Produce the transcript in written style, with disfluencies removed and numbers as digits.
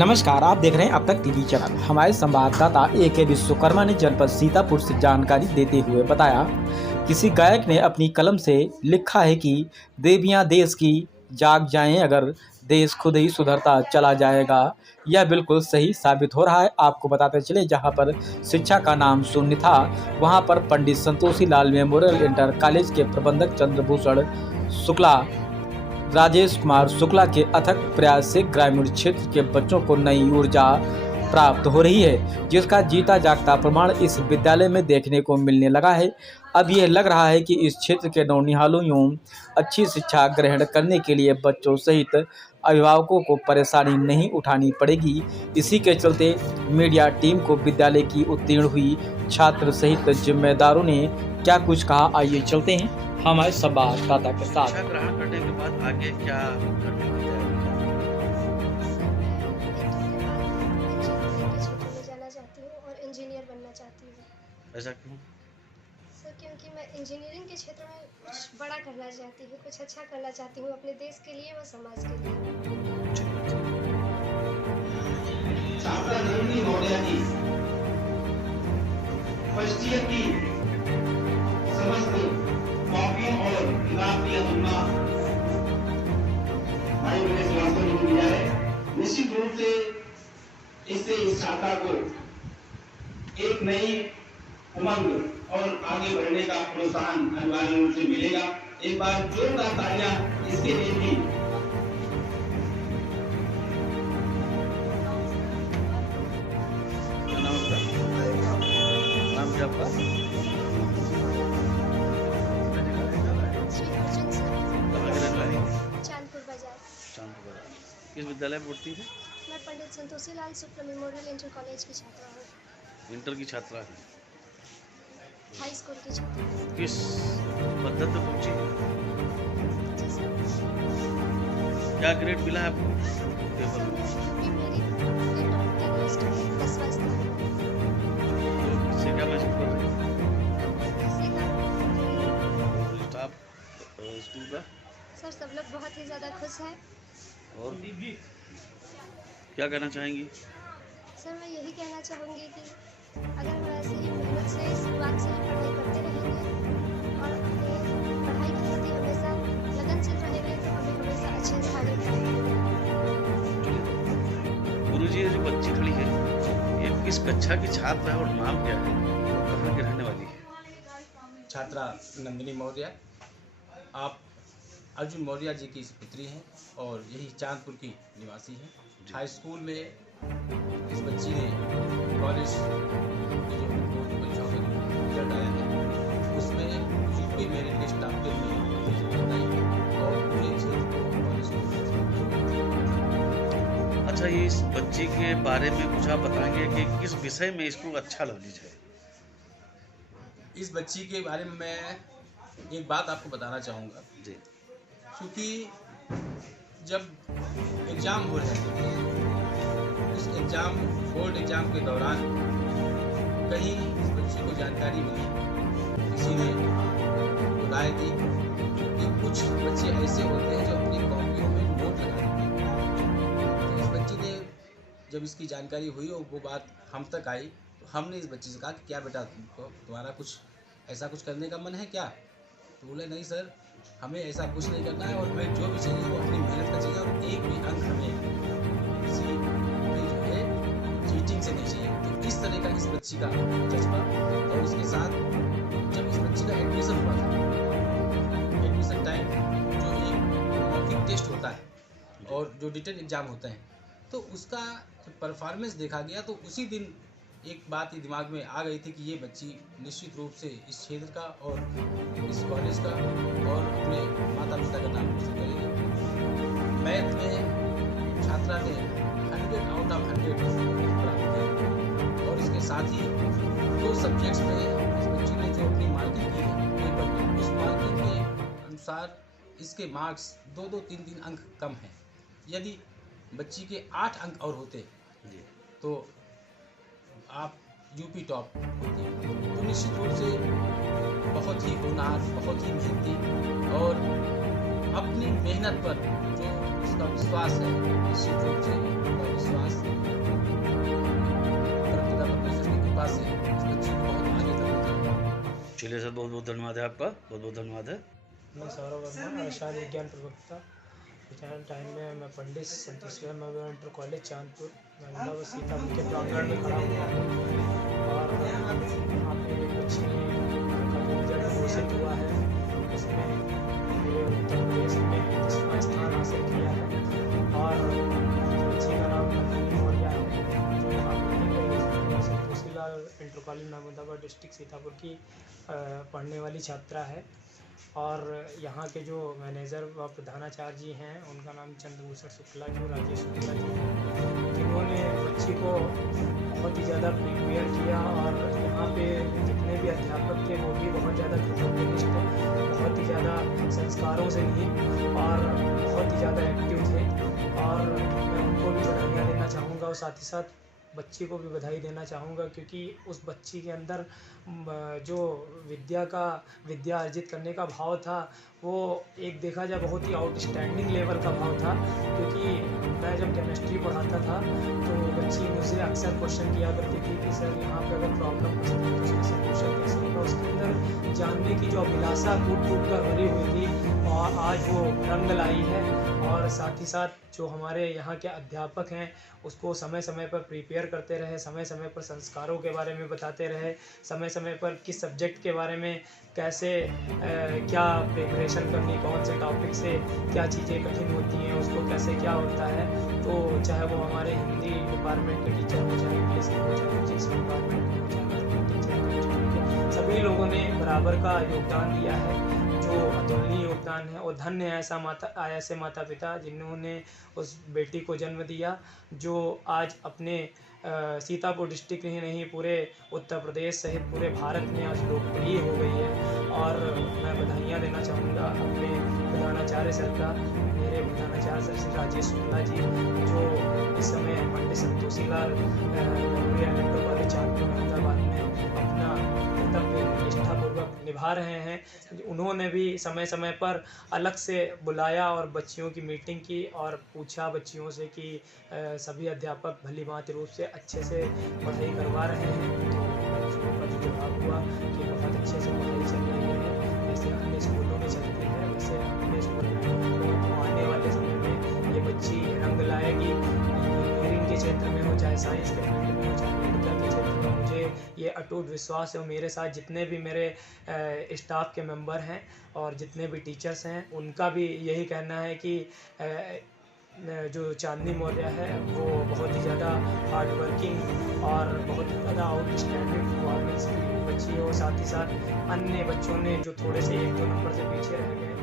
नमस्कार, आप देख रहे हैं अब तक टीवी चैनल। हमारे संवाददाता ए.के. विश्वकर्मा ने जनपद सीतापुर से जानकारी देते हुए बताया, किसी गायक ने अपनी कलम से लिखा है कि देवियां देश की जाग जाएं, अगर देश खुद ही सुधरता चला जाएगा। यह बिल्कुल सही साबित हो रहा है। आपको बताते चले, जहां पर शिक्षा का नाम शून्य था, वहां पर पंडित संतोषी लाल मेमोरियल इंटर कॉलेज के प्रबंधक चंद्रभूषण शुक्ला, राजेश कुमार शुक्ला के अथक प्रयास से ग्रामीण क्षेत्र के बच्चों को नई ऊर्जा प्राप्त हो रही है, जिसका जीता जागता प्रमाण इस विद्यालय में देखने को मिलने लगा है। अब यह लग रहा है कि इस क्षेत्र के नौनिहालों यूं अच्छी शिक्षा ग्रहण करने के लिए बच्चों सहित अभिभावकों को परेशानी नहीं उठानी पड़ेगी। इसी के चलते मीडिया टीम को विद्यालय की उत्तीर्ण हुई छात्र सहित जिम्मेदारों ने क्या कुछ कहा, आइए चलते हैं हमारे संवाददाता के साथ। शिक्षा ग्रहण करने के बाद आगे क्या करने की तैयारी? जाना चाहती हूँ और इंजीनियर बनना चाहती हूँ। ऐसा क्यों? सर, क्योंकि मैं इंजीनियरिंग के क्षेत्र में कुछ बड़ा करना चाहती हूँ, कुछ अच्छा करना चाहती हूँ अपने देश के लिए व समाज के लिए। छात्रा नंदिनी मौर्य जी फर्स्ट ईयर की समस्त कॉपियों और किताब की तुलना भाई बहने श्रीवास्तव जी को दिया है। निश्चित रूप से इससे इस छात्रा को एक नई उमंग और आगे बढ़ने का प्रोत्साहन अनिवार्य रूप से मिलेगा। एक बार जोरदार तालियां इसके लिए भी। नाम क्या आपका? चांदपुर बाजार। किस विद्यालय में पढ़ती है? मैं पंडित संतोषी लाल शुक्ला मेमोरियल इंटर कॉलेज की छात्रा हूँ। इंटर की छात्रा है। हाई स्कूल की छात्रा हूँ। किस पद्धति में पहुंची? जी सर। क्या ग्रेड मिला है आपको पेपर में? ये मेरी इंटर की लिस्ट है, 10वां स्थान है। तो इससे क्या महसूस कर रहे हैं? इसी कारण स्टाफ स्कूल का सर सब लोग बहुत ही ज़्यादा खुश हैं। और क्या कहना चाहेंगी? सर, मैं यही कहना चाहूँगी कि अगर हम ऐसे ही मेहनत से शुरुआत से ही पढ़ाई करते रहेंगे और अपने पढ़ाई के प्रति हमेशा लगनशील रहेंगे तो हमें हमेशा अच्छे स्थान पाएंगे। गुरुजी, ये जो बच्ची खड़ी है, ये किस कक्षा की छात्र है और नाम क्या है? कहाँ की रहने वाली है? छात्रा नंदिनी मौर्य, आप अर्जुन मौर्य जी की पुत्री हैं और यही चांदपुर की निवासी हैं। हाई स्कूल में इस बच्ची ने कॉलेज की जो बोर्ड परीक्षाओं का रिजल्ट आया है उसमें यूपी मेरिट लिस्ट टॉप 10 में बताई और पूरे क्षेत्र को कॉलेज को। अच्छा, ये इस बच्ची के बारे में कुछ आप बताएंगे कि किस विषय में इसको अच्छा नॉलेज है? इस बच्ची के बारे में मैं एक बात आपको बताना चाहूँगा जी। क्योंकि जब एग्ज़ाम हो रहे थे, उस एग्ज़ाम बोर्ड एग्ज़ाम के दौरान कहीं इस बच्ची को जानकारी मिली, किसी ने राय दी कि कुछ बच्चे ऐसे होते हैं जो अपनी कॉपियों में नोट लगा देते हैं। तो इस बच्ची ने जब इसकी जानकारी हुई और वो बात हम तक आई, तो हमने इस बच्ची से कहा कि क्या बेटा, तुम्हारा कुछ ऐसा कुछ करने का मन है क्या? तो बोले नहीं सर, हमें ऐसा कुछ नहीं करना है और हमें जो भी चाहिए वो अपनी मेहनत का चाहिए और एक भी अंक हमें किसी के जो है चीटिंग से नहीं चाहिए। तो इस तरह का इस बच्ची का जज्बा। और इसके साथ जब इस बच्ची का एडमिशन हुआ था, एडमिशन टाइम जो एक मौखिक टेस्ट होता है और जो रिटन एग्ज़ाम होते हैं, तो उसका परफॉर्मेंस देखा गया तो उसी दिन एक बात ही दिमाग में आ गई थी कि ये बच्ची निश्चित रूप से इस क्षेत्र का और इस कॉलेज का और अपने माता पिता का नाम रोशन करेगी। मैथ में छात्रा ने 100 आउट ऑफ 100 प्राप्त किया और इसके साथ ही 2 सब्जेक्ट्स में इस बच्ची ने जो अपनी मार्किंग की है पेपर में, उस मार्किंग के अनुसार इसके मार्क्स 2-2, 3-3 अंक कम हैं। यदि बच्ची के 8 अंक और होते तो आप यूपी टॉप होती। तो निश्चित रूप से बहुत ही होनहार, बहुत ही मेहनती और अपनी मेहनत पर जो उसका विश्वास है, निश्चित रूप से उसका विश्वास परमपिता परमेश्वर की कृपा से उस बच्ची को बहुत आगे तक पहुंचाएगा। चलिए सर, बहुत बहुत धन्यवाद है आपका, बहुत बहुत धन्यवाद है। मैं सौरभ वर्मा, रसायन विज्ञान प्रवक्ता। रिटायर्ड टाइम में मैं पंडित संतोष मेमोरियल इंटर कॉलेज चांदपुर महिला व सीतापुर के प्रांगण में खड़ा हुआ हूँ और यहाँ पे बच्ची का जो रिजल्ट घोषित हुआ है उसमें पूरे उत्तर प्रदेश में 10वां स्थान हासिल किया है और बच्ची का नाम नंदिनी मौर्य है, जो यहाँ पे Santoshilal inter college Mahmudabad district Sitapur की पढ़ने वाली छात्रा है। और यहाँ के जो मैनेजर व प्रधानाचार्य जी हैं उनका नाम चंद्रभूषण शुक्ला जी, राजेश शुक्ला जी हैं, जिन्होंने बच्ची को बहुत ही ज़्यादा प्रिपेयर किया और यहाँ पे जितने भी अध्यापक थे वो भी बहुत ज़्यादा कृतज्ञनिष्ठ, बहुत ही ज़्यादा संस्कारों से निहित और बहुत ही ज़्यादा एक्टिव थे और मैं उनको भी बधाइयाँ देना चाहूँगा और साथ ही साथ बच्ची को भी बधाई देना चाहूँगा, क्योंकि उस बच्ची के अंदर जो विद्या अर्जित करने का भाव था वो एक देखा जाए बहुत ही आउटस्टैंडिंग लेवल का भाव था। क्योंकि मैं जब केमिस्ट्री पढ़ाता था तो बच्ची मुझसे अक्सर क्वेश्चन किया करती थी कि सर यहाँ पे अगर प्रॉब्लम हो सकती है तो उसका सलूशन कैसे होगा। उसके अंदर जानने की जो अभिलाषा कूट कर भरी हुई थी और आज वो रंग लाई है। और साथ ही साथ जो हमारे यहाँ के अध्यापक हैं उसको समय समय पर प्रिपेयर करते रहे, समय समय पर संस्कारों के बारे में बताते रहे, समय समय पर किस सब्जेक्ट के बारे में कैसे क्या प्रिपरेशन करनी, कौन से टॉपिक से क्या चीज़ें कठिन होती हैं, उसको कैसे क्या होता है। तो चाहे वो हमारे हिंदी डिपार्टमेंट के टीचर हो, चाहे इंग्लिश के हो, चाहे फिजिक्स डिपार्टमेंट के हो, चाहे टीचर हो, सभी लोगों ने बराबर का योगदान दिया है, जो अतुलनीय योगदान है। और धन्य है ऐसे माता पिता जिन्होंने उस बेटी को जन्म दिया, जो आज अपने सीतापुर डिस्ट्रिक्ट ही नहीं पूरे उत्तर प्रदेश सहित पूरे भारत में आज लोकप्रिय हो गई है। और मैं बधाइयाँ देना चाहूँगा अपने प्रधानाचार्य सर का, मेरे प्रधानाचार्य सर श्री राजेश शुक्ला जी, जो इस समय Pandit Santoshilal memorial inter college Chandpur Ahmedabad में अपना कर्तव्य निष्ठापूर्वक निभा रहे हैं। उन्होंने भी समय समय पर अलग से बुलाया और बच्चियों की मीटिंग की और पूछा बच्चियों से कि सभी अध्यापक भली भांति रूप से अच्छे से पढ़ाई करवा रहे हैं। तो बच्चों का जो जवाब हुआ कि बहुत अच्छे से पढ़ाई चल रही है, जैसे अन्य स्कूलों में चलती है वैसे अपने स्कूल में। तो आने वाले समय में ये बच्ची रंग लाएगी, इंजीनियरिंग के क्षेत्र में हो, चाहे साइंस के फील्ड में हो, चाहे मेडिकल के क्षेत्र में। मुझे ये अटूट विश्वास है और मेरे साथ जितने भी मेरे स्टाफ के मेंबर हैं और जितने भी टीचर्स हैं उनका भी यही कहना है कि जो चांदनी मौर्य है वो बहुत ही ज़्यादा हार्ड वर्किंग और बहुत ही ज़्यादा आउटस्टैंडिंग परफॉर्मेंस की बच्ची है। और साथ ही साथ अन्य बच्चों ने जो थोड़े से 1-2 नंबर से पीछे रह गए